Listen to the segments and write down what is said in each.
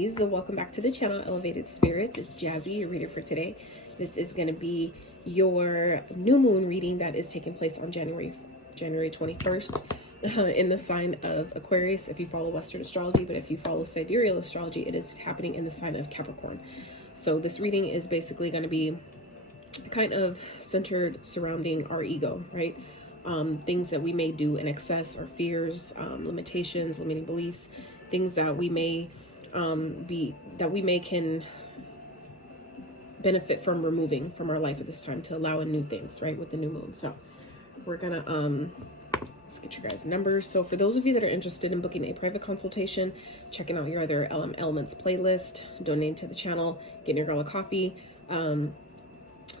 Saggies, welcome back to the channel, Elevated Spirits. It's Jazzy, your reader for today. This is going to be your new moon reading that is taking place on January 21st in the sign of Aquarius if you follow Western astrology, but if you follow sidereal astrology, it is happening in the sign of Capricorn. So this reading is basically going to be kind of centered surrounding our ego, right? Things that we may do in excess, our fears, limitations, limiting beliefs, things that we may can benefit from removing from our life at this time to allow in new things, right, with the new moon. So we're gonna let's get your guys' numbers. So for those of you that are interested in booking a private consultation, checking out your other Elements playlist, donating to the channel, getting your girl a coffee,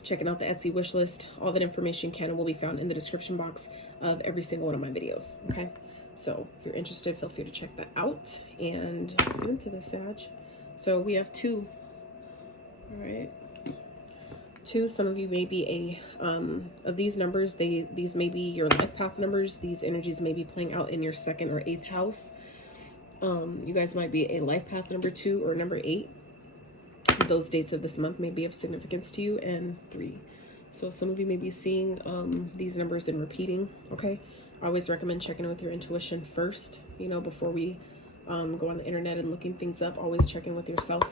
checking out the Etsy wish list, all that information can and will be found in the description box of every single one of my videos. Okay, so if you're interested, feel free to check that out. And let's get into this, Sag. So we have two. All right, two. Some of you may be of these numbers. These may be your life path numbers. These energies may be playing out in your 2nd or 8th house. You guys might be a life path number 2 or number 8. Those dates of this month may be of significance to you, and 3. So some of you may be seeing these numbers and repeating. Okay, I always recommend checking in with your intuition first, you know, before we go on the internet and looking things up. Always check in with yourself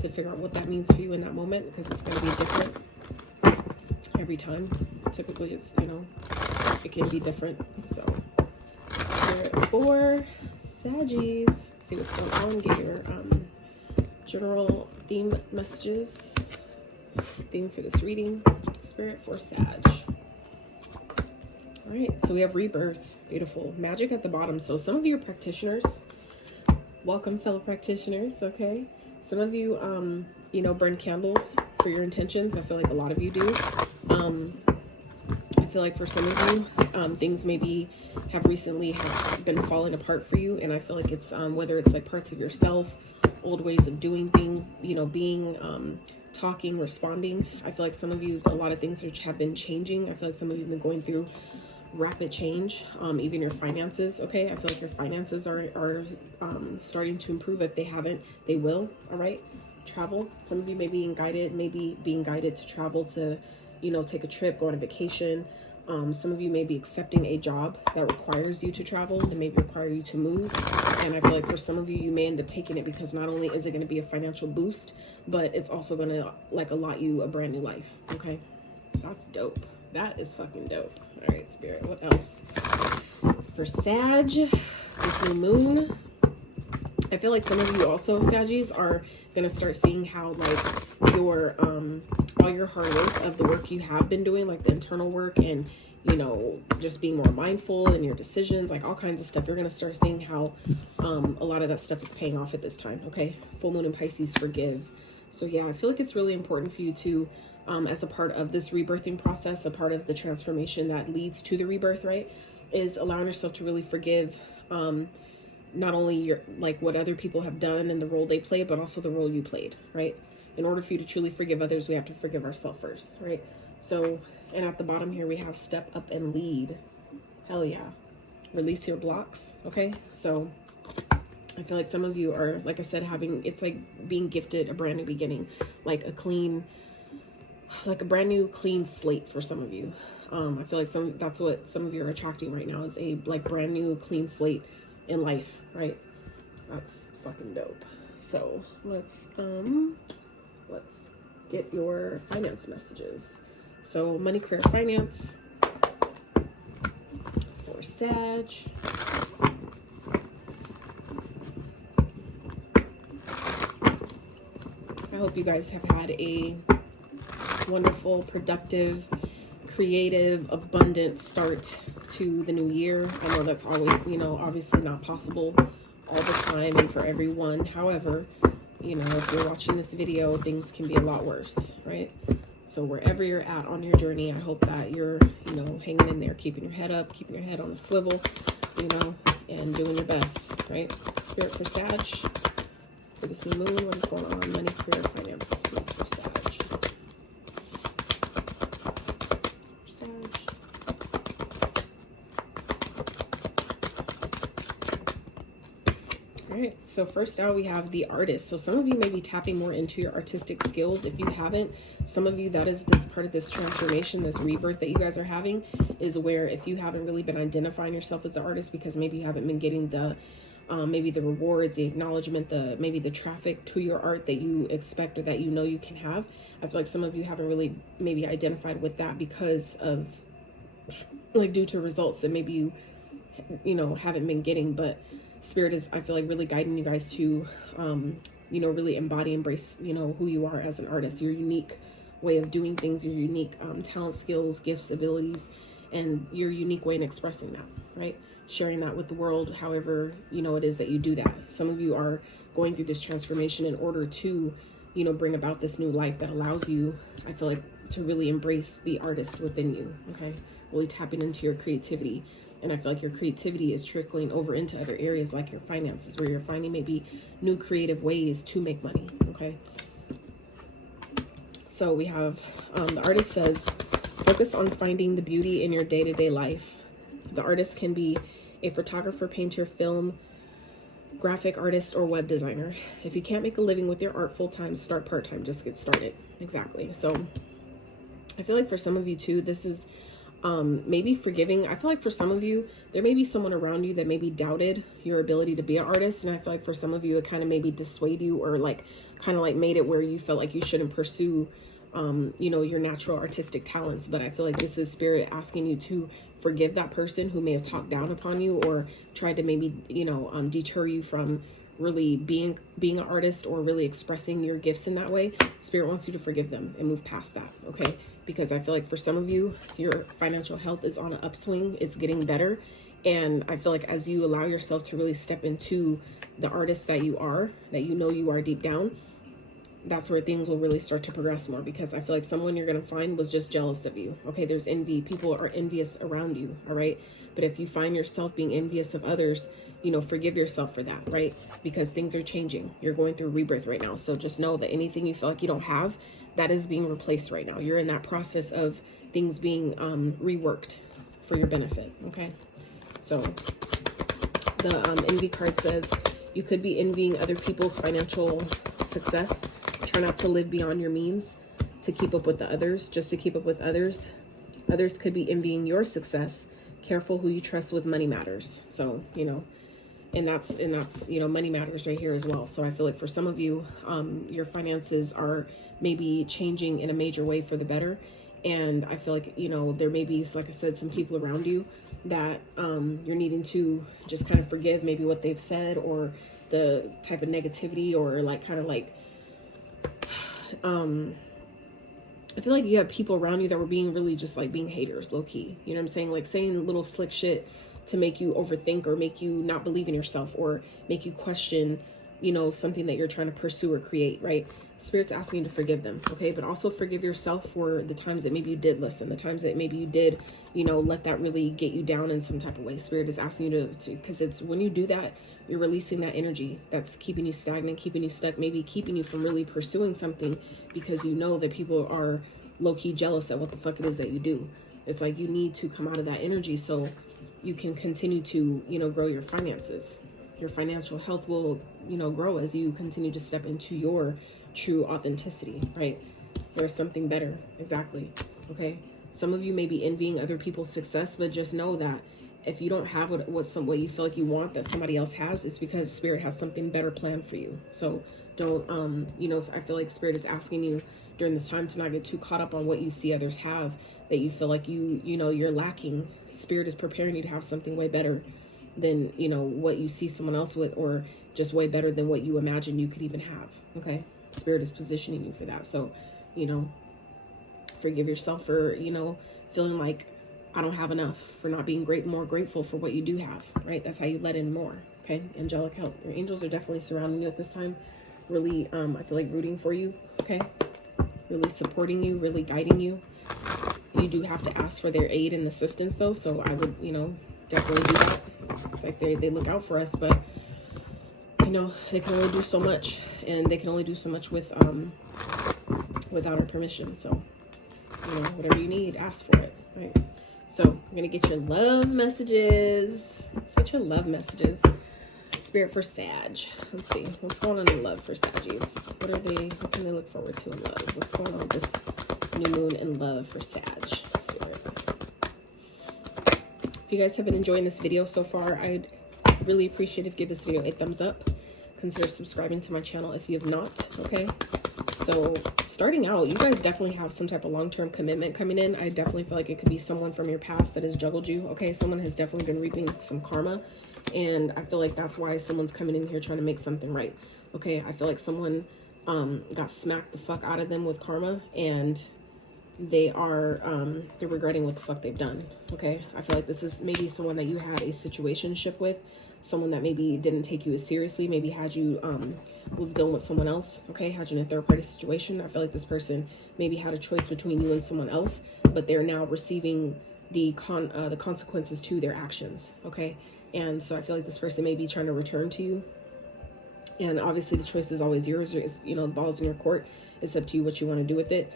to figure out what that means for you in that moment, because it's going to be different every time. Typically it's, you know, it can be different. So Spirit for Saggies, see what's going on. Get your general theme messages, theme for this reading. Spirit for Sag. All right, so we have rebirth. Beautiful. Magic at the bottom. So some of you are practitioners. Welcome, fellow practitioners. Okay, some of you you know, burn candles for your intentions. I feel like a lot of you do. I feel like for some of you, things maybe have recently been falling apart for you, and I feel like it's whether it's like parts of yourself, old ways of doing things, you know, being talking, responding. I feel like some of you, a lot of things have been changing. I feel like some of you have been going through rapid change, even your finances. Okay, I feel like your finances are starting to improve. If they haven't, they will. All right, travel. Some of you may be being guided to travel, to, you know, take a trip, go on a vacation. Some of you may be accepting a job that requires you to travel, that maybe require you to move. And I feel like for some of you, you may end up taking it because not only is it going to be a financial boost, but it's also going to like allot you a brand new life. Okay, that's dope. That is fucking dope. All right, Spirit, what else for Sag, this new moon? I feel like some of you also, Saggies, are going to start seeing how like your all your hard work of the work you have been doing, like the internal work, and, you know, just being more mindful in your decisions, like all kinds of stuff. You're going to start seeing how a lot of that stuff is paying off at this time. Okay, full moon in Pisces, forgive. So yeah, I feel like it's really important for you to, as a part of this rebirthing process, a part of the transformation that leads to the rebirth, right, is allowing yourself to really forgive not only your, like, what other people have done and the role they played, but also the role you played, right? In order for you to truly forgive others, we have to forgive ourselves first, right? So, and at the bottom here, we have step up and lead. Hell yeah. Release your blocks, okay? So I feel like some of you are, like I said, it's like being gifted a brand new beginning, like a brand new clean slate for some of you. I feel like that's what some of you are attracting right now, is a like brand new clean slate in life, right? That's fucking dope. So let's get your finance messages. So money, career, finance for Sag. I hope you guys have had a wonderful, productive, creative, abundant start to the new year. I know that's always, you know, obviously not possible all the time and for everyone. However, you know, if you're watching this video, things can be a lot worse, right? So wherever you're at on your journey, I hope that you're, you know, hanging in there, keeping your head up, keeping your head on a swivel, you know, and doing your best, right? Spirit for Sag, for this new moon, what is going on? Money, career, finances, please, for Sag. All right, So first out, we have the artist. So some of you may be tapping more into your artistic skills. If you haven't, some of you, that is this part of this transformation, this rebirth that you guys are having, is where if you haven't really been identifying yourself as the artist because maybe you haven't been getting the maybe the rewards, the acknowledgement, maybe the traffic to your art that you expect or that you know you can have. I feel like some of you haven't really maybe identified with that because of like due to results that maybe you know haven't been getting. But Spirit is, I feel like, really guiding you guys to you know, really embody, embrace, you know, who you are as an artist, your unique way of doing things, your unique talent, skills, gifts, abilities, and your unique way in expressing that, right? Sharing that with the world, however, you know, it is that you do that. Some of you are going through this transformation in order to, you know, bring about this new life that allows you, I feel like, to really embrace the artist within you, okay? Really tapping into your creativity. And I feel like your creativity is trickling over into other areas like your finances, where you're finding maybe new creative ways to make money, okay? So we have, the artist says, focus on finding the beauty in your day-to-day life. The artist can be a photographer, painter, film, graphic artist, or web designer. If you can't make a living with your art full-time, start part-time, just get started. Exactly. So I feel like for some of you too, this is maybe forgiving. I feel like for some of you, there may be someone around you that maybe doubted your ability to be an artist. And I feel like for some of you, it kind of maybe dissuade you, or like kind of like made it where you felt like you shouldn't pursue, you know, your natural artistic talents. But I feel like this is Spirit asking you to forgive that person who may have talked down upon you or tried to maybe, you know, deter you from really being an artist or really expressing your gifts in that way. Spirit wants you to forgive them and move past that, okay? Because I feel like for some of you, your financial health is on an upswing. It's getting better. And I feel like as you allow yourself to really step into the artist that you are, that you know you are deep down, that's where things will really start to progress more. Because I feel like someone you're going to find was just jealous of you. Okay, there's envy. People are envious around you, all right? But if you find yourself being envious of others, you know, forgive yourself for that, right? Because things are changing. You're going through rebirth right now. So just know that anything you feel like you don't have, that is being replaced right now. You're in that process of things being reworked for your benefit, okay? So the envy card says, you could be envying other people's financial success. Try not to live beyond your means to keep up with the others, just to keep up with others. Others could be envying your success. Careful who you trust with money matters. So, you know, and that's, you know, money matters right here as well. So I feel like for some of you, your finances are maybe changing in a major way for the better. And I feel like, you know, there may be, like I said, some people around you that you're needing to just kind of forgive maybe what they've said or the type of negativity or like kind of like, I feel like you have people around you that were being really just like being haters, low key. You know what I'm saying? Like saying little slick shit to make you overthink or make you not believe in yourself or make you question, you know, something that you're trying to pursue or create, right? Spirit's asking you to forgive them, okay? But also forgive yourself for the times that maybe you did listen, the times that maybe you did, you know, let that really get you down in some type of way. Spirit is asking you to because it's when you do that, you're releasing that energy that's keeping you stagnant, keeping you stuck, maybe keeping you from really pursuing something because you know that people are low-key jealous at what the fuck it is that you do. It's like you need to come out of that energy so you can continue to, you know, grow your finances. Your financial health will, you know, grow as you continue to step into your true authenticity, right? There's something better. Exactly. Okay. Some of you may be envying other people's success, but just know that if you don't have what you feel like you want that somebody else has, it's because Spirit has something better planned for you. So don't, you know, I feel like Spirit is asking you during this time to not get too caught up on what you see others have that you feel like you know, you're lacking. Spirit is preparing you to have something way better than, you know, what you see someone else with, or just way better than what you imagine you could even have. Okay. Spirit is positioning you for that. So, you know, forgive yourself for, you know, feeling like I don't have enough, for not being more grateful for what you do have, right? That's how you let in more. Okay. Angelic help. Your angels are definitely surrounding you at this time. Really, I feel like rooting for you. Okay. Really supporting you, really guiding you. You do have to ask for their aid and assistance though. So I would, you know, definitely do that. It's like they look out for us, but you know, they can only do so much, and they can only do so much with without our permission. So, you know, whatever you need, ask for it, right? So I'm gonna get your love messages. Let's get your love messages. Spirit Spirit for Sag. Let's see. What's going on in love for Saggies? What can they look forward to in love? What's going on with this new moon in love for Sag Spirit? If you guys have been enjoying this video so far, I'd really appreciate if you give this video a thumbs up. Consider subscribing to my channel if you have not, okay? So starting out, you guys definitely have some type of long-term commitment coming in. I definitely feel like it could be someone from your past that has juggled you, okay? Someone has definitely been reaping some karma, and I feel like that's why someone's coming in here trying to make something right, okay? I feel like someone got smacked the fuck out of them with karma, and they're regretting what the fuck they've done, okay? I feel like this is maybe someone that you had a situationship with, someone that maybe didn't take you as seriously, maybe had you was dealing with someone else, okay, had you in a third party situation. I feel like this person maybe had a choice between you and someone else, but they're now receiving the consequences to their actions, okay? And so I feel like this person may be trying to return to you, and obviously the choice is always yours. It's, you know, the ball's in your court. It's up to you what you want to do with it.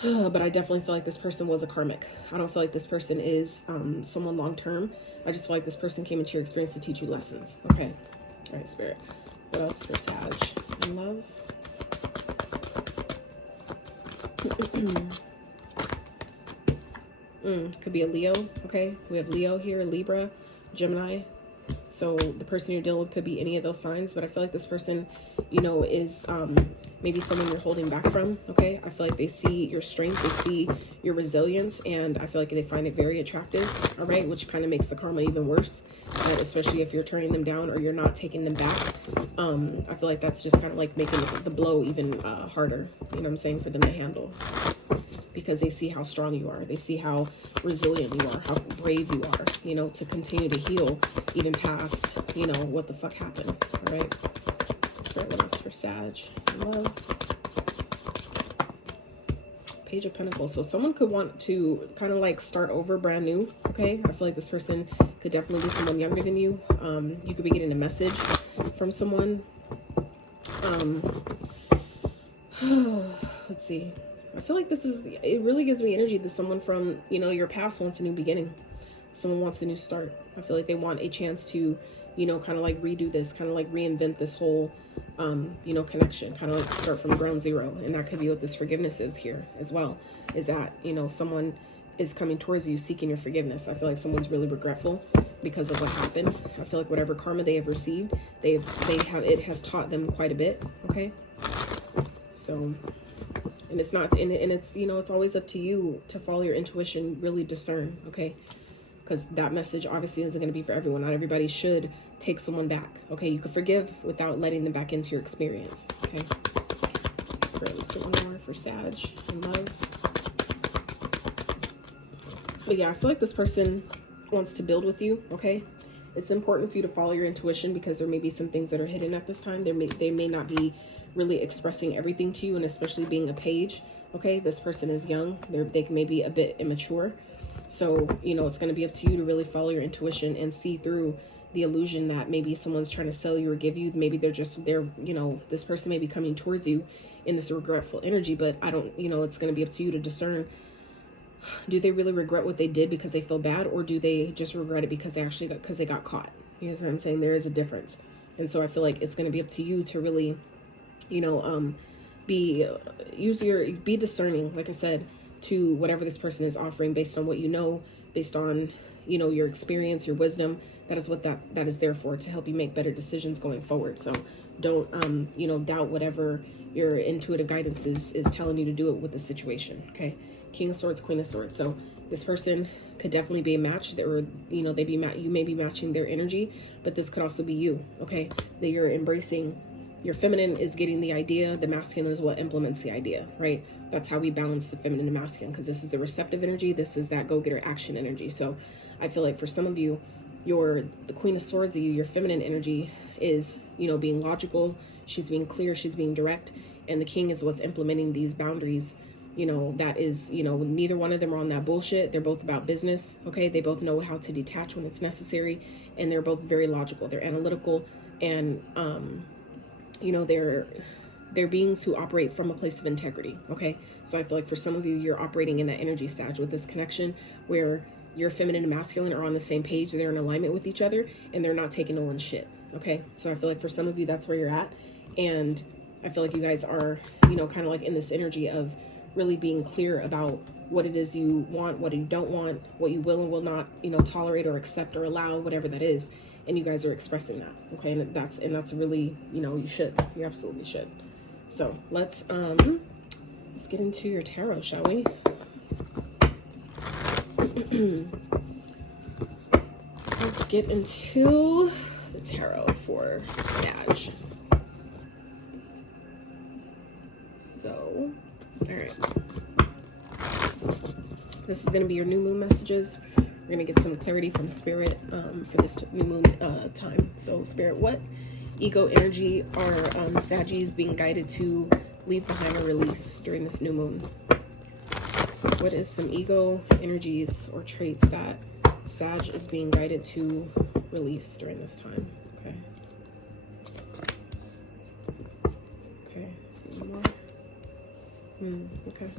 But I definitely feel like this person was a karmic. I don't feel like this person is someone long-term. I just feel like this person came into your experience to teach you lessons. Okay. All right, Spirit. What else for Sag in love? Could be a Leo. Okay. We have Leo here, Libra, Gemini. So the person you're dealing with could be any of those signs, but I feel like this person, you know, is maybe someone you're holding back from, okay? I feel like they see your strength, they see your resilience, and I feel like they find it very attractive, all right? Which kind of makes the karma even worse, especially if you're turning them down or you're not taking them back. I feel like that's just kind of like making the blow even harder, you know what I'm saying, for them to handle. Because they see how strong you are. They see how resilient you are, how brave you are, you know, to continue to heal even past, you know, what the fuck happened, all right? Spirit, what else for Sag? Love. Page of Pentacles. So someone could want to kind of like start over brand new, okay? I feel like this person could definitely be someone younger than you. You could be getting a message from someone. Let's see. I feel like it really gives me energy that someone from, you know, your past wants a new beginning. Someone wants a new start. I feel like they want a chance to, you know, kind of like redo this, kind of like reinvent this whole, you know, connection, kind of like start from ground zero. And that could be what this forgiveness is here as well, is that, you know, someone is coming towards you seeking your forgiveness. I feel like someone's really regretful because of what happened. I feel like whatever karma they have received, it has taught them quite a bit, okay? So... And it's not, and it's, you know, it's always up to you to follow your intuition, really discern, okay? Because that message obviously isn't going to be for everyone. Not everybody should take someone back, okay? You can forgive without letting them back into your experience, okay? Spirit, let's get one more for Sag and love. But yeah, I feel like this person wants to build with you, okay? It's important for you to follow your intuition because there may be some things that are hidden at this time. They may not be really expressing everything to you, and especially being a page, okay? This person is young. They may be a bit immature. So, you know, it's going to be up to you to really follow your intuition and see through the illusion that maybe someone's trying to sell you or give you. Maybe they're, you know, this person may be coming towards you in this regretful energy, but you know, it's going to be up to you to discern. Do they really regret what they did because they feel bad, or do they just regret it because they got caught? You know what I'm saying? There is a difference. And so I feel like it's going to be up to you to really, you know, be discerning, like I said, to whatever this person is offering based on what you know, based on, you know, your experience, your wisdom. That is what that is there for, to help you make better decisions going forward. So don't, you know, doubt whatever your intuitive guidance is telling you to do it with the situation, okay? King of Swords, Queen of Swords. So this person could definitely be a match, or, you know, you may be matching their energy, but this could also be you, okay? That you're embracing. Your feminine is getting the idea. The masculine is what implements the idea, right? That's how we balance the feminine and masculine, because this is the receptive energy. This is that go-getter action energy. So I feel like for some of you, the Queen of Swords of you, your feminine energy is, you know, being logical. She's being clear. She's being direct. And the King is what's implementing these boundaries. You know, that is, you know, neither one of them are on that bullshit. They're both about business, okay? They both know how to detach when it's necessary. And they're both very logical. They're analytical, and, you know, they're beings who operate from a place of integrity, okay? So I feel like for some of you, you're operating in that energy stage with this connection where your feminine and masculine are on the same page. They're in alignment with each other, and they're not taking no one's shit. Okay, so I feel like for some of you, that's where you're at. And I feel like you guys are, you know, kind of like in this energy of really being clear about what it is you want, what you don't want, what you will and will not, you know, tolerate or accept or allow, whatever that is. And you guys are expressing that. Okay, and that's really, you know, you absolutely should. So let's get into your tarot, shall we? Let's get into the tarot for Sag. So, all right. This is going to be your new moon messages. We're going to get some clarity from Spirit for this new moon time. So, Spirit, what ego energy are Saggies being guided to leave behind or release during this new moon? What is some ego energies or traits that Sag is being guided to release during this time? Okay. Okay, let's get one more. Okay.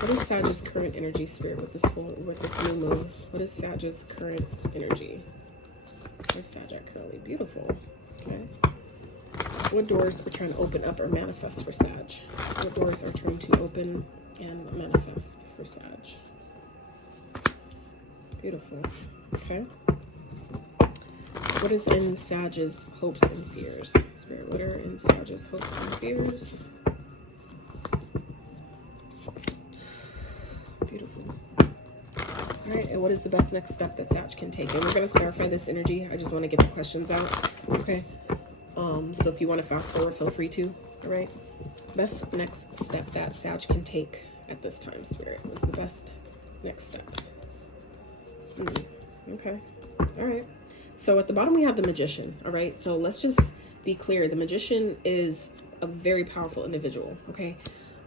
What is Sag's current energy, Spirit, with this new moon? What is Sag's current energy? Where's Sag currently? Beautiful. Okay. What doors are trying to open up or manifest for Sag? What doors are trying to open and manifest for Sag? Beautiful. Okay. What is in Sag's hopes and fears? Spirit, what are in Sag's hopes and fears? Beautiful. All right, and what is the best next step that Sag can take? And we're going to clarify this energy. I just want to get the questions out. Okay. So if you want to fast forward, feel free to. All right. Best next step that Sag can take at this time, Spirit. What's the best next step? Okay. All right. So at the bottom, we have the Magician. All right. So let's just be clear. The Magician is a very powerful individual. Okay.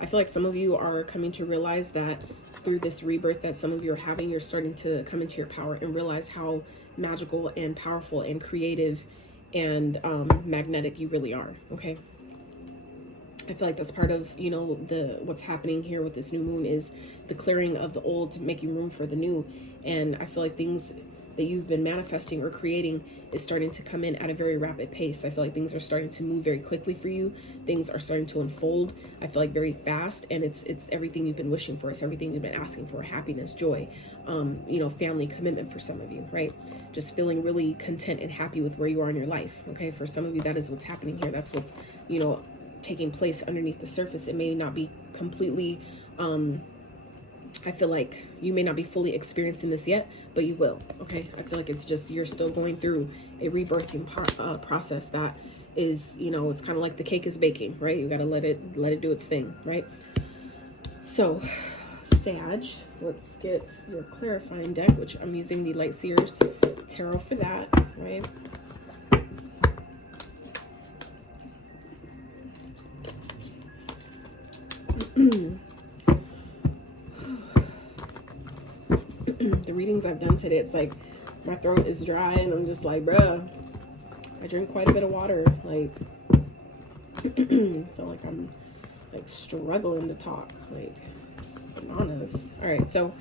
I feel like some of you are coming to realize that through this rebirth that some of you are having, you're starting to come into your power and realize how magical and powerful and creative and magnetic you really are. Okay. I feel like that's part of, you know, what's happening here with this new moon is the clearing of the old to making room for the new. And I feel like things that you've been manifesting or creating is starting to come in at a very rapid pace. I feel like things are starting to move very quickly for you. Things are starting to unfold. I feel like very fast, and it's everything you've been wishing for. It's everything you've been asking for: happiness, joy, you know, family, commitment for some of you, right? Just feeling really content and happy with where you are in your life. Okay, for some of you, that is what's happening here. That's what's, you know, taking place underneath the surface. It may not be completely I feel like you may not be fully experiencing this yet, but you will. Okay, I feel like it's just you're still going through a rebirthing process that is, you know, it's kind of like the cake is baking, right? You got to let it do its thing, right? So Sag, let's get your clarifying deck, which I'm using the Light Seers Tarot for that, right? The readings I've done today, it's like my throat is dry and I'm just like, bruh, I drink quite a bit of water. Like, I feel like I'm like struggling to talk. Like, it's bananas. All right, so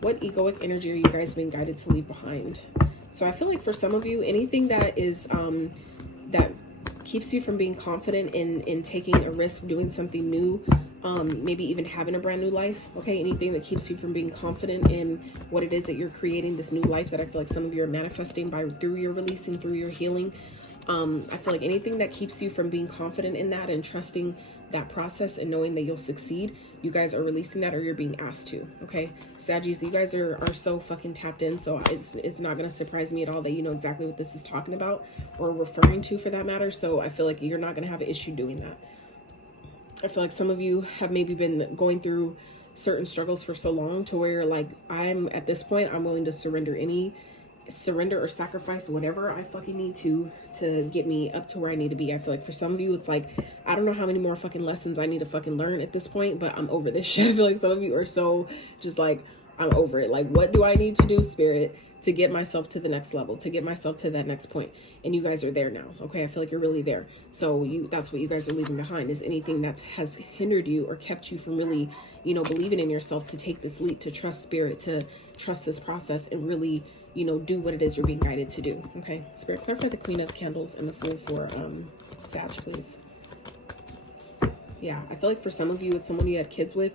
what egoic energy are you guys being guided to leave behind? So I feel like for some of you, anything that is that keeps you from being confident in taking a risk, doing something new, maybe even having a brand new life. Okay, anything that keeps you from being confident in what it is that you're creating, this new life that I feel like some of you are manifesting through your releasing, through your healing. I feel like anything that keeps you from being confident in that and trusting that process and knowing that you'll succeed, you guys are releasing that, or you're being asked to. Okay, Saggies, you guys are so fucking tapped in, so it's not going to surprise me at all that you know exactly what this is talking about or referring to, for that matter. So I feel like you're not going to have an issue doing that. I feel like some of you have maybe been going through certain struggles for so long to where, like, I'm at this point, I'm willing to surrender or sacrifice whatever I fucking need to get me up to where I need to be. I feel like for some of you, it's like, I don't know how many more fucking lessons I need to fucking learn at this point, but I'm over this shit. I feel like some of you are so just like, I'm over it. Like, what do I need to do, Spirit, to get myself to the next level, to get myself to that next point. And you guys are there now. Okay. I feel like you're really there. So that's what you guys are leaving behind, is anything that has hindered you or kept you from really, you know, believing in yourself, to take this leap, to trust spirit, to trust this process, and really, you know, do what it is you're being guided to do. Okay. Spirit, clarify the Queen of Candles and the Fool for Sag, please. Yeah. I feel like for some of you, it's someone you had kids with.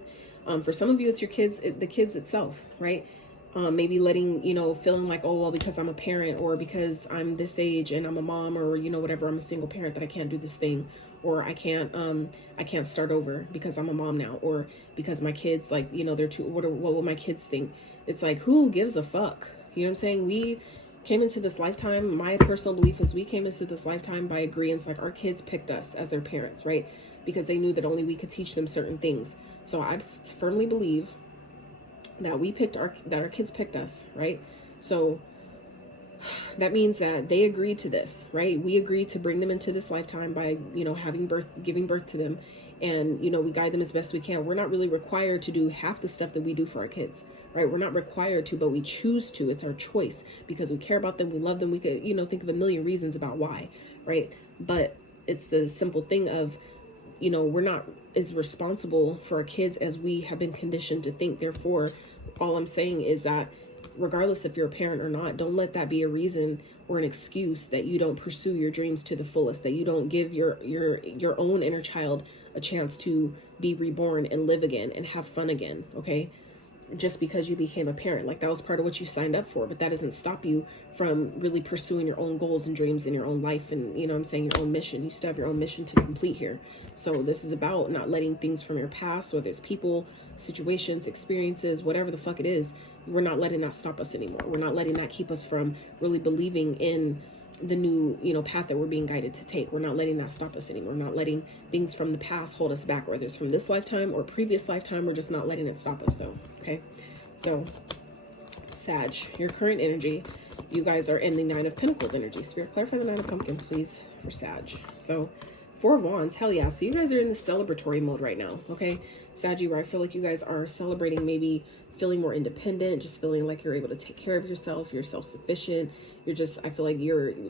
For some of you, it's your kids, the kids itself, right? Maybe letting, you know, feeling like, oh, well, because I'm a parent, or because I'm this age and I'm a mom, or, you know, whatever, I'm a single parent, that I can't do this thing, or I can't start over because I'm a mom now, or because my kids, like, you know, they're too, what will my kids think? It's like, who gives a fuck? You know what I'm saying? We came into this lifetime. My personal belief is we came into this lifetime by agreeance. Like, our kids picked us as their parents, right? Because they knew that only we could teach them certain things. So I firmly believe that our kids picked us, right? So that means that they agreed to this, right? We agreed to bring them into this lifetime by, you know, giving birth to them, and, you know, we guide them as best we can. We're not really required to do half the stuff that we do for our kids, right? We're not required to, but we choose to. It's our choice, because we care about them, we love them. We could, you know, think of a million reasons about why, right? But it's the simple thing of, you know, we're not as responsible for our kids as we have been conditioned to think. Therefore, all I'm saying is that regardless if you're a parent or not, don't let that be a reason or an excuse that you don't pursue your dreams to the fullest, that you don't give your own inner child a chance to be reborn and live again and have fun again, okay? Just because you became a parent, like, that was part of what you signed up for, but that doesn't stop you from really pursuing your own goals and dreams in your own life, and, you know what I'm saying, your own mission. You still have your own mission to complete here. So this is about not letting things from your past, whether it's people, situations, experiences, whatever the fuck it is, we're not letting that stop us anymore. We're not letting that keep us from really believing in the new, you know, path that we're being guided to take. We're not letting that stop us anymore. We're not letting things from the past hold us back, whether it's from this lifetime or previous lifetime. We're just not letting it stop us, though. Okay. So Sag, your current energy, you guys are in the Nine of Pentacles energy. Spirit, clarify the Nine of Pumpkins, please, for Sag. So Four of Wands, hell yeah. So you guys are in the celebratory mode right now. Okay. Saggy, where I feel like you guys are celebrating, maybe feeling more independent, just feeling like you're able to take care of yourself, you're self-sufficient. You're just, I feel like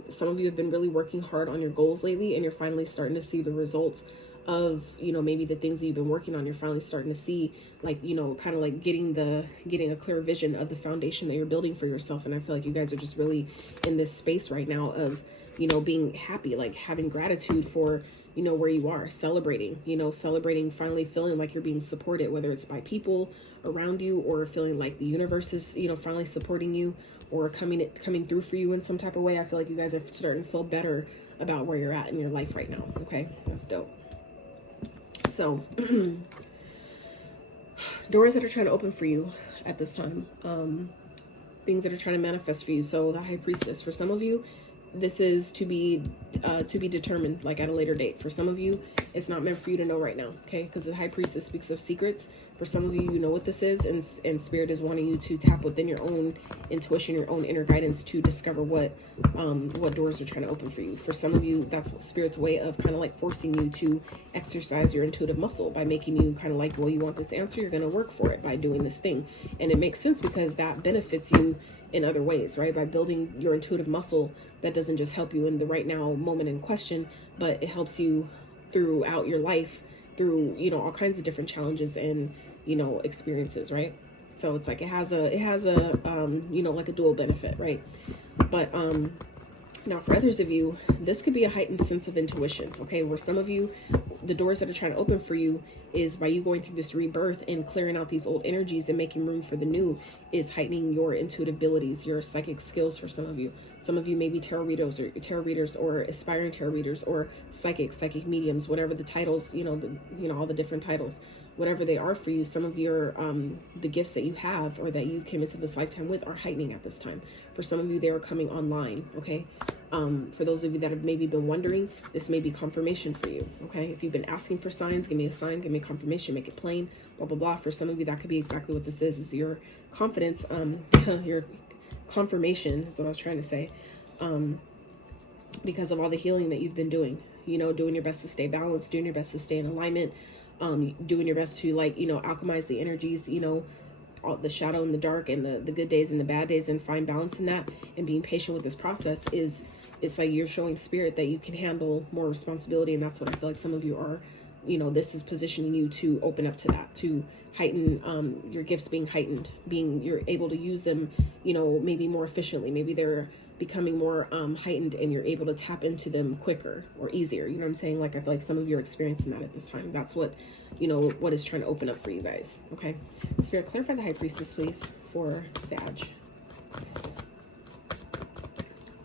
some of you have been really working hard on your goals lately, and you're finally starting to see the results of, you know, maybe the things that you've been working on. You're finally starting to see, like, you know, kind of like getting a clear vision of the foundation that you're building for yourself. And I feel like you guys are just really in this space right now of, you know, being happy, like having gratitude for, you know, where you are, celebrating, finally feeling like you're being supported, whether it's by people around you, or feeling like the universe is, you know, finally supporting you, or coming through for you in some type of way. I feel like you guys are starting to feel better about where you're at in your life right now. Okay, that's dope. So doors that are trying to open for you at this time, things that are trying to manifest for you. So the High Priestess, for some of you, this is to be determined, like, at a later date. For some of you, it's not meant for you to know right now, okay? Because the High Priestess speaks of secrets. For some of you, you know what this is, and Spirit is wanting you to tap within your own intuition, your own inner guidance, to discover what doors are trying to open for you. For some of you, that's Spirit's way of kind of like forcing you to exercise your intuitive muscle, by making you kind of like, well, you want this answer, you're going to work for it by doing this thing. And it makes sense, because that benefits you in other ways, right? By building your intuitive muscle, that doesn't just help you in the right now moment in question, but it helps you throughout your life, through, you know, all kinds of different challenges and, you know, experiences, right? So it's like it has a you know, like a dual benefit, right? But now for others of you, this could be a heightened sense of intuition, okay? Where some of you, the doors that are trying to open for you is by you going through this rebirth and clearing out these old energies and making room for the new, is heightening your intuitive abilities, your psychic skills. For some of you may be tarot readers or aspiring tarot readers, or psychic mediums, whatever the titles, you know, all the different titles, whatever they are for you. Some of your the gifts that you have, or that you came into this lifetime with, are heightening at this time. For some of you, they are coming online, okay? For those of you that have maybe been wondering, this may be confirmation for you, okay? If you've been asking for signs, give me a sign, give me confirmation, make it plain, blah, blah, blah. For some of you, that could be exactly what this is your confidence, your confirmation is what I was trying to say, because of all the healing that you've been doing, you know, doing your best to stay balanced, doing your best to stay in alignment, doing your best to, like, you know, alchemize the energies, you know, all the shadow and the dark and the good days and the bad days, and find balance in that and being patient with this process, is it's like you're showing spirit that you can handle more responsibility. And that's what I feel like some of you are, you know, this is positioning you to open up to that, to heighten your gifts, being heightened, being you're able to use them, you know, maybe more efficiently. Maybe they're becoming more heightened and you're able to tap into them quicker or easier. You know what I'm saying? Like I feel like some of you are experiencing that at this time. That's what, you know, what is trying to open up for you guys. Okay, Spirit, clarify the High Priestess, please, for Sag.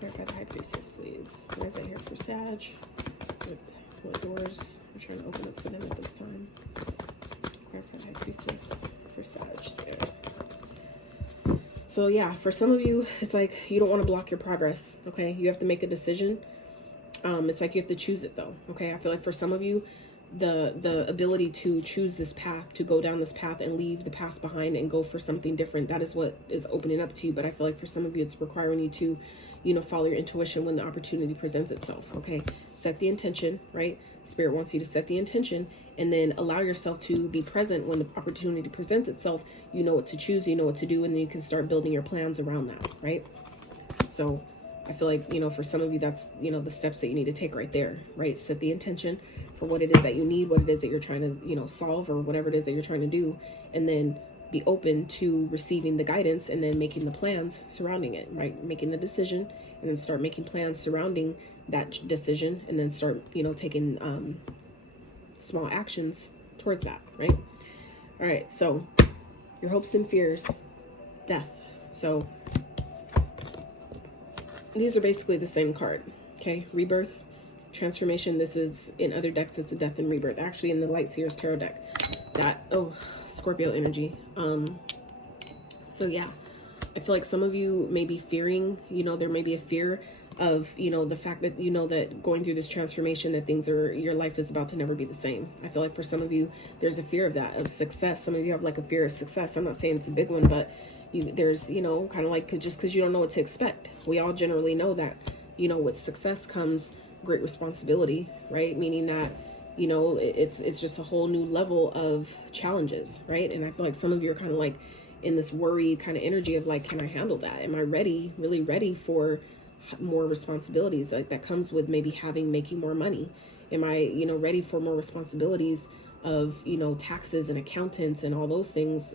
Clarify the High Priestess, please. What is that here for Sag? What doors are trying to open up for them at this time? Clarify the High Priestess for Sag there. So yeah, for some of you, it's like you don't want to block your progress. Okay, you have to make a decision. It's like you have to choose it though. Okay, I feel like for some of you, the ability to choose this path, to go down this path and leave the past behind and go for something different, that is what is opening up to you. But I feel like for some of you, it's requiring you to, you know, follow your intuition when the opportunity presents itself. Okay, set the intention, right? Spirit wants you to set the intention and then allow yourself to be present when the opportunity presents itself. You know what to choose, you know what to do, and then you can start building your plans around that, right? So I feel like, you know, for some of you, that's, you know, the steps that you need to take right there, right? Set the intention for what it is that you need, what it is that you're trying to, you know, solve, or whatever it is that you're trying to do, and then be open to receiving the guidance and then making the plans surrounding it, right? Making the decision and then start making plans surrounding that decision, and then start, you know, taking small actions towards that, right? All right, so your hopes and fears, death. So these are basically the same card, okay? Rebirth, transformation. This is, in other decks, it's a death and rebirth. Actually, in the Light Seers Tarot deck, that, oh, Scorpio energy. So yeah, I feel like some of you may be fearing, you know, there may be a fear of, you know, the fact that, you know, that going through this transformation, that things are, your life is about to never be the same. I feel like for some of you, there's a fear of that, of success. Some of you have like a fear of success. I'm not saying it's a big one, but there's, you know, kind of like, just because you don't know what to expect. We all generally know that, you know, with success comes great responsibility, right? Meaning that, you know, it's just a whole new level of challenges, right? And I feel like some of you are kind of like in this worried kind of energy of like, can I handle that? Am I ready, really ready for more responsibilities? Like that comes with maybe making more money. Am I, you know, ready for more responsibilities of, you know, taxes and accountants and all those things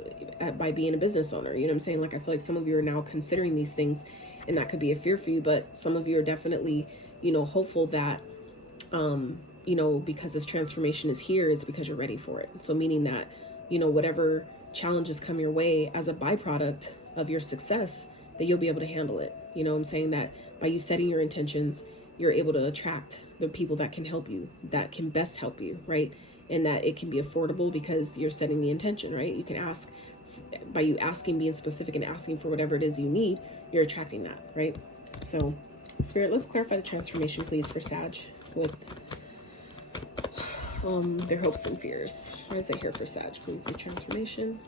by being a business owner? You know what I'm saying? Like I feel like some of you are now considering these things, and that could be a fear for you, but some of you are definitely, you know, hopeful that you know, because this transformation is here, is because you're ready for it. So meaning that, you know, whatever challenges come your way as a byproduct of your success, that you'll be able to handle it. You know what I'm saying? That by you setting your intentions, you're able to attract the people that can help you, that can best help you, right? And that it can be affordable because you're setting the intention, right? You can ask, by you asking, being specific and asking for whatever it is you need, you're attracting that, right? So Spirit, let's clarify the transformation, please, for Sag with their hopes and fears. Why is it here for Sag, please? The transformation.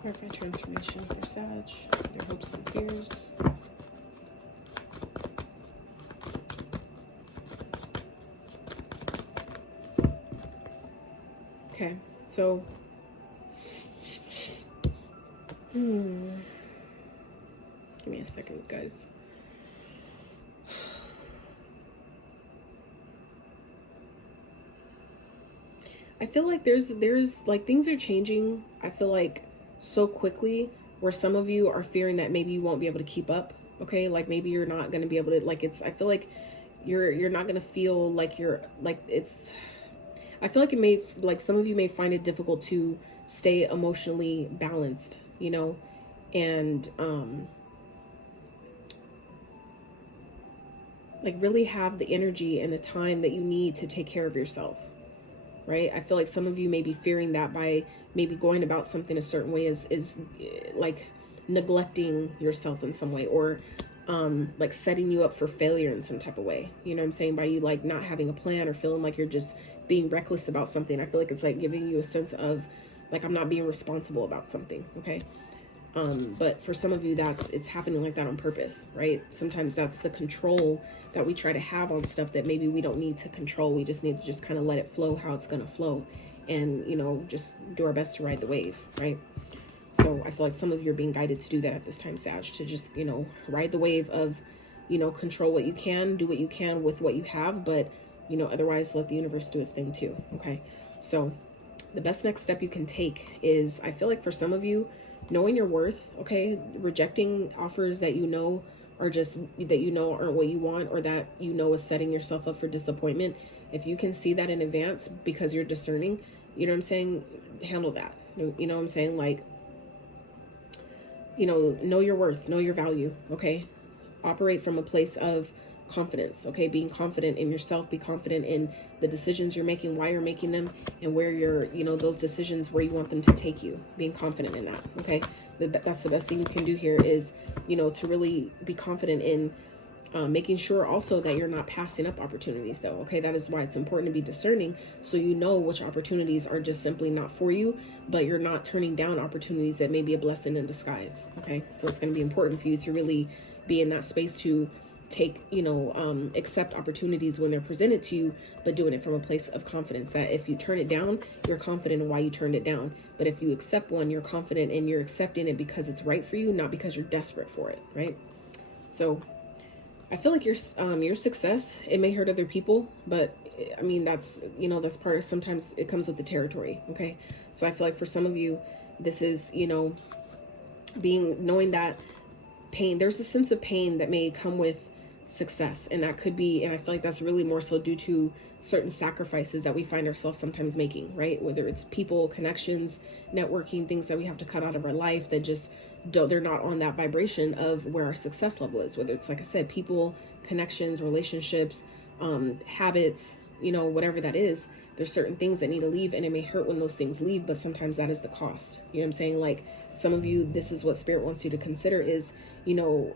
Clarify transformation for Sag, their hopes and fears. Okay, so give me a second, guys. I feel like there's like things are changing, I feel like, so quickly, where some of you are fearing that maybe you won't be able to keep up. Okay, like maybe you're not going to be able to, like, it's, I feel like you're not going to feel like you're like, it's, I feel like it may, like some of you may find it difficult to stay emotionally balanced, you know, and like really have the energy and the time that you need to take care of yourself, right? I feel like some of you may be fearing that by maybe going about something a certain way is like neglecting yourself in some way, or like setting you up for failure in some type of way. You know what I'm saying? By you like not having a plan or feeling like you're just being reckless about something. I feel like it's like giving you a sense of like, I'm not being responsible about something. Okay. But for some of you, it's happening like that on purpose, right? Sometimes that's the control that we try to have on stuff that maybe we don't need to control. We just need to just kind of let it flow how it's going to flow, and, you know, just do our best to ride the wave, right? So I feel like some of you are being guided to do that at this time, Sag, to just, you know, ride the wave of, you know, control what you can, do what you can with what you have, but, you know, otherwise let the universe do its thing too. Okay. So the best next step you can take is, I feel like for some of you, knowing your worth, okay, rejecting offers that you know are just, that you know aren't what you want, or that you know is setting yourself up for disappointment. If you can see that in advance because you're discerning, you know what I'm saying, handle that. You know what I'm saying? Like, you know your worth, know your value, okay? Operate from a place of confidence, okay? Being confident in yourself, be confident in the decisions you're making, why you're making them, and where you're, you know, those decisions, where you want them to take you, being confident in that, okay? That's the best thing you can do here is, you know, to really be confident in making sure also that you're not passing up opportunities though, okay? That is why it's important to be discerning, so you know which opportunities are just simply not for you, but you're not turning down opportunities that may be a blessing in disguise, okay? So it's going to be important for you to really be in that space to take, you know, accept opportunities when they're presented to you, but doing it from a place of confidence, that if you turn it down, you're confident in why you turned it down. But if you accept one, you're confident and you're accepting it because it's right for you, not because you're desperate for it, right? So I feel like your success, it may hurt other people, but I mean, that's, you know, that's part of, sometimes it comes with the territory, okay? So I feel like for some of you, this is, you know, knowing that pain, there's a sense of pain that may come with success, and that could be, and I feel like that's really more so due to certain sacrifices that we find ourselves sometimes making, right? Whether it's people, connections, networking, things that we have to cut out of our life that just they're not on that vibration of where our success level is, whether it's, like I said, people, connections, relationships, habits, you know, whatever that is. There's certain things that need to leave, and it may hurt when those things leave, but sometimes that is the cost. You know what I'm saying? Like, some of you, this is what Spirit wants you to consider is, you know,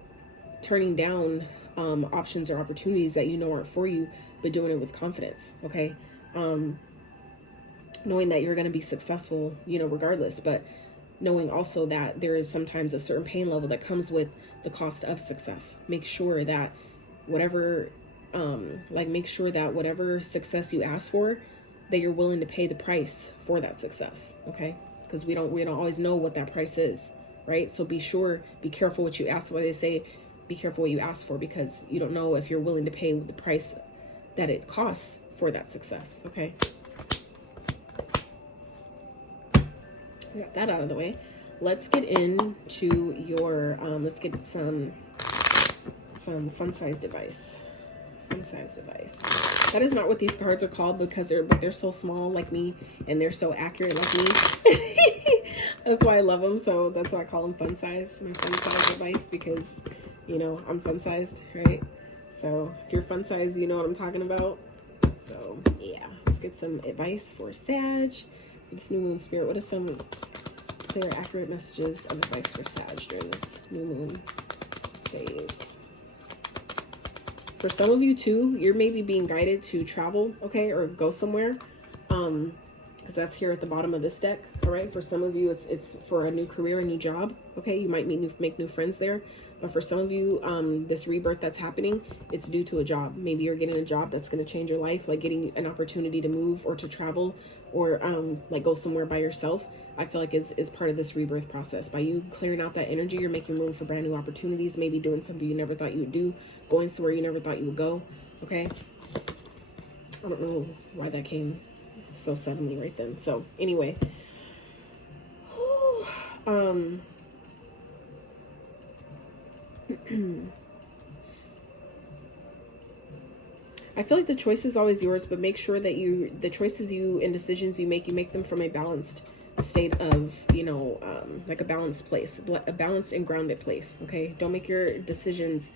turning down options or opportunities that you know aren't for you, but doing it with confidence, okay? Knowing that you're going to be successful, you know, regardless, but knowing also that there is sometimes a certain pain level that comes with the cost of success. Make sure that whatever, make sure that whatever success you ask for, that you're willing to pay the price for that success, okay? Because we don't always know what that price is, right? So be careful what you ask for. They say, be careful what you ask for, because you don't know if you're willing to pay the price that it costs for that success, okay? Got that out of the way. Let's get into your, let's get some fun size device. Fun size device. That is not what these cards are called, because they're so small like me, and they're so accurate like me. That's why I love them. So that's why I call them fun size, my fun size device, because, you know, I'm fun sized, right? So if you're fun sized, you know what I'm talking about. So yeah, let's get some advice for Sag. This new moon, Spirit, what are some clear, accurate messages of advice for Sag during this new moon phase? For some of you too, you're maybe being guided to travel, okay, or go somewhere, because that's here at the bottom of this deck. All right, for some of you, it's for a new career, a new job, okay? You might make new friends there. But for some of you, this rebirth that's happening, it's due to a job. Maybe you're getting a job that's going to change your life, like getting an opportunity to move or to travel, or like go somewhere by yourself. I feel like is part of this rebirth process. By you clearing out that energy, you're making room for brand new opportunities, maybe doing something you never thought you would do, going somewhere you never thought you would go, okay? I don't know why that came so suddenly right then. So anyway, I feel like the choice is always yours, but make sure that the choices and decisions you make them from a balanced state of, you know, like a balanced place, a balanced and grounded place, okay? Don't make your decisions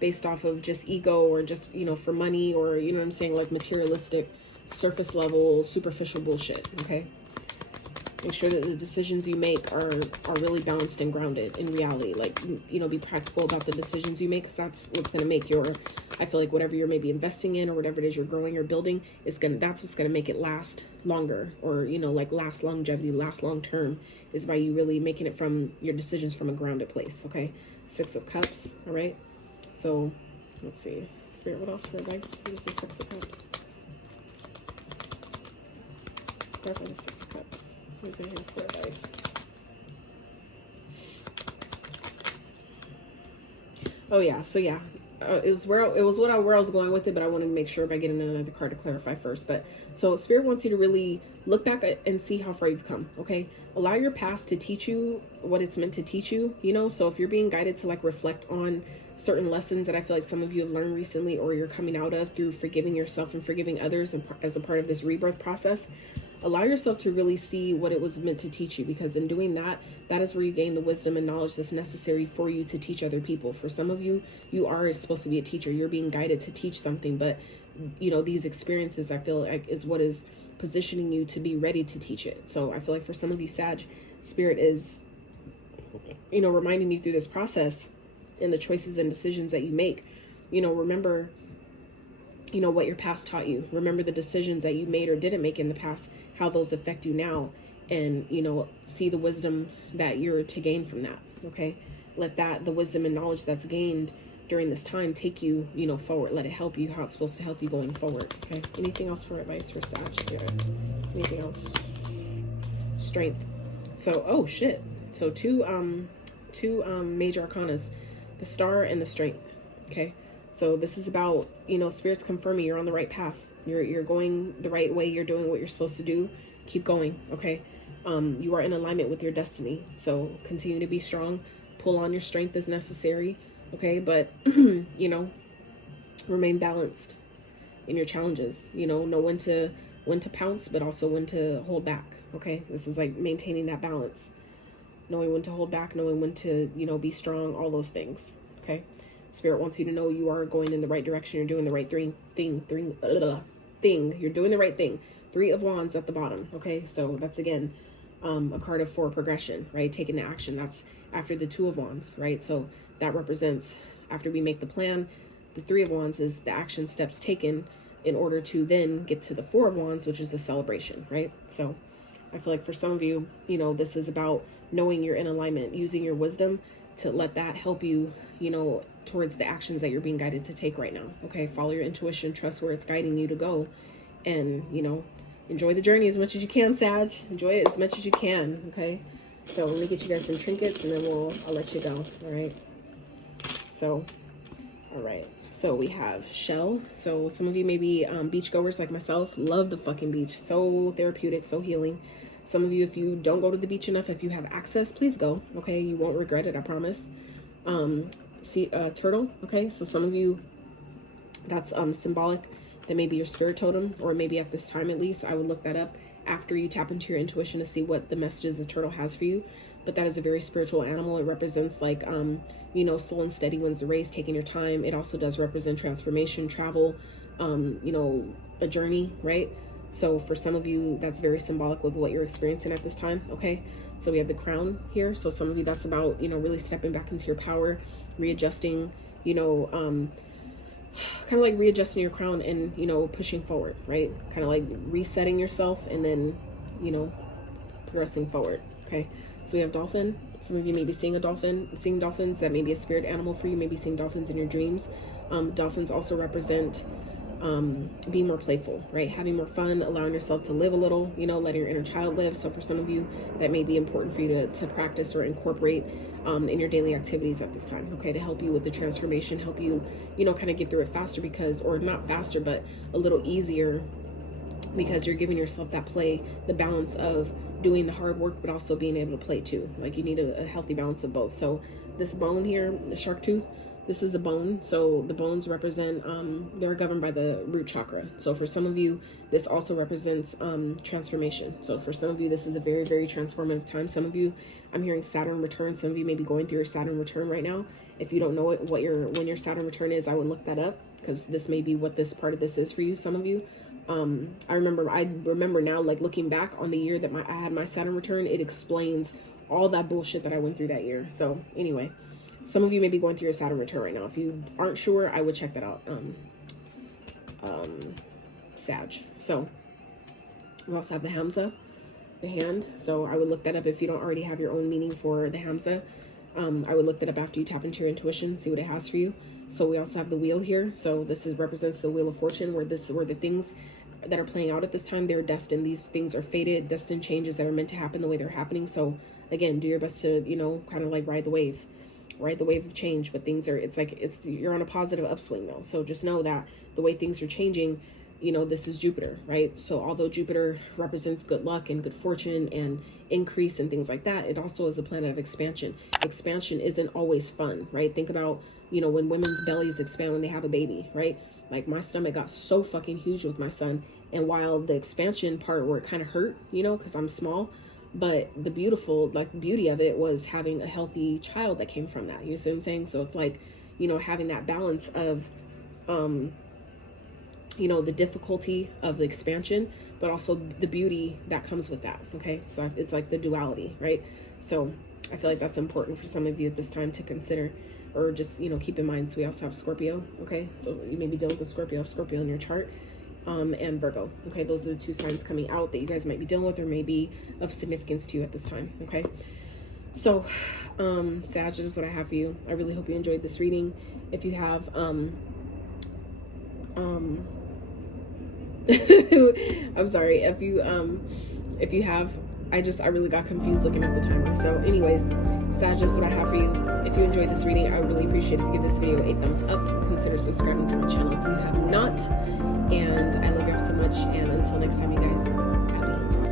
based off of just ego, or just, you know, for money, or, you know what I'm saying, like materialistic, surface level, superficial bullshit, okay? Make sure that the decisions you make are really balanced and grounded in reality. Like, you know, be practical about the decisions you make, because that's what's going to make your, I feel like whatever you're maybe investing in or whatever it is you're growing or building, that's what's going to make it last longer, or, you know, like last longevity, last long term, is by you really making it from your decisions from a grounded place. Okay. 6 of Cups. All right. So let's see. Spirit, what else for advice? What is the 6 of Cups? Clarify the 6 of Cups. What is in here for advice? Oh yeah, so yeah, it was where I was going with it, but I wanted to make sure by getting another card to clarify first. But so Spirit wants you to really look back and see how far you've come. Okay, allow your past to teach you what it's meant to teach you. You know, so if you're being guided to like reflect on certain lessons that I feel like some of you have learned recently, or you're coming out of through forgiving yourself and forgiving others as a part of this rebirth process, allow yourself to really see what it was meant to teach you, because in doing that, that is where you gain the wisdom and knowledge that's necessary for you to teach other people. For some of you, you are supposed to be a teacher. You're being guided to teach something, but you know, these experiences, I feel like, is what is positioning you to be ready to teach it. So I feel like for some of you, Sag, Spirit is, you know, reminding you through this process and the choices and decisions that you make, you know, remember, you know, what your past taught you. Remember the decisions that you made or didn't make in the past, how those affect you now, and, you know, see the wisdom that you're to gain from that. Okay. Let the wisdom and knowledge that's gained during this time take you, you know, forward. Let it help you how it's supposed to help you going forward. Okay. Anything else for advice for Sag Spirit? Anything else? Strength. So, oh shit. So two major arcanas, the Star and the Strength. Okay. So this is about, you know, Spirit's confirming you're on the right path. You're going the right way. You're doing what you're supposed to do. Keep going. Okay. You are in alignment with your destiny. So continue to be strong. Pull on your strength as necessary. Okay. But, you know, remain balanced in your challenges. You know when to pounce, but also when to hold back. Okay. This is like maintaining that balance. Knowing when to hold back, knowing when to, you know, be strong, all those things. Okay. Spirit wants you to know you are going in the right direction. You're doing the right thing. You're doing the right thing. 3 of Wands at the bottom. Okay. So that's, again, a card for progression, right? Taking the action. That's after the 2 of Wands, right? So that represents, after we make the plan, the 3 of Wands is the action steps taken in order to then get to the 4 of Wands, which is the celebration, right? So I feel like for some of you, you know, this is about knowing you're in alignment, using your wisdom to let that help you, you know, towards the actions that you're being guided to take right now. Okay. Follow your intuition, trust where it's guiding you to go, and, you know, enjoy the journey as much as you can, Sag. Enjoy it as much as you can. Okay. So let me get you guys some trinkets, and then I'll let you go. All right. So, all right. So we have Shell. So some of you may be beach goers like myself. Love the fucking beach. So therapeutic, so healing. Some of you, if you don't go to the beach enough, if you have access, please go. Okay. You won't regret it. I promise. Turtle. Okay. So some of you, that's symbolic. That may be your spirit totem, or maybe at this time, at least, I would look that up after you tap into your intuition to see what the messages the turtle has for you. But that is a very spiritual animal. It represents, like, you know, slow and steady wins the race, taking your time. It also does represent transformation, travel, you know, a journey, right? So for some of you, that's very symbolic with what you're experiencing at this time. Okay. So we have the Crown here. So some of you, that's about, you know, really stepping back into your power, readjusting, you know, kind of like readjusting your crown and, you know, pushing forward, right? Kind of like resetting yourself and then, you know, progressing forward. Okay. So we have Dolphin. Some of you may be seeing a dolphin, seeing dolphins. That may be a spirit animal for you. Maybe seeing dolphins in your dreams. Dolphins also represent being more playful, right? Having more fun, allowing yourself to live a little, you know, letting your inner child live. So for some of you, that may be important for you to practice or incorporate in your daily activities at this time, okay, to help you with the transformation, help you, you know, kind of get through it faster, because, or not faster, but a little easier, because you're giving yourself that play, the balance of doing the hard work, but also being able to play too. Like, you need a healthy balance of both. So this bone here, the shark tooth, this is a bone. So the bones represent, they're governed by the root chakra. So for some of you, this also represents transformation. So for some of you, this is a very, very transformative time. Some of you, I'm hearing Saturn return. Some of you may be going through your Saturn return right now. If you don't know when your Saturn return is, I would look that up, because this may be what this part of this is for you, some of you. I remember now, like looking back on the year that I had my Saturn return, it explains all that bullshit that I went through that year. So anyway, some of you may be going through your Saturn return right now. If you aren't sure, I would check that out. Sag. So we also have the Hamza, the hand. So I would look that up if you don't already have your own meaning for the Hamza. I would look that up after you tap into your intuition, see what it has for you. So we also have the wheel here. So this represents the wheel of fortune, where the things that are playing out at this time, they're destined. These things are fated, destined changes that are meant to happen the way they're happening. So again, do your best to, you know, kind of like ride the wave of change. But things are, you're on a positive upswing though. So just know that the way things are changing, you know, this is Jupiter, right? So although Jupiter represents good luck and good fortune and increase and things like that, it also is a planet of expansion. Expansion isn't always fun, right? Think about, you know, when women's bellies expand when they have a baby, right? Like my stomach got so fucking huge with my son. And while the expansion part where it kind of hurt, you know, because I'm small, but the beauty of it was having a healthy child that came from that. You see what I'm saying? So it's like, you know, having that balance of, you know, the difficulty of the expansion, but also the beauty that comes with that. Okay. So it's like the duality, right? So I feel like that's important for some of you at this time to consider, or just, you know, keep in mind. So we also have Scorpio. Okay. So you may be dealing with Scorpio in your chart, and Virgo. Okay. Those are the two signs coming out that you guys might be dealing with, or may be of significance to you at this time. Okay. So, Sag, this is what I have for you. I really hope you enjoyed this reading. If you have, I'm sorry if you have, I really got confused looking at the timer. So anyways, Sag, this is what I have for you. If you enjoyed this reading, I would really appreciate if you give this video a thumbs up. Consider subscribing to my channel if you have not. And I love y'all so much. And until next time, you guys, howdy.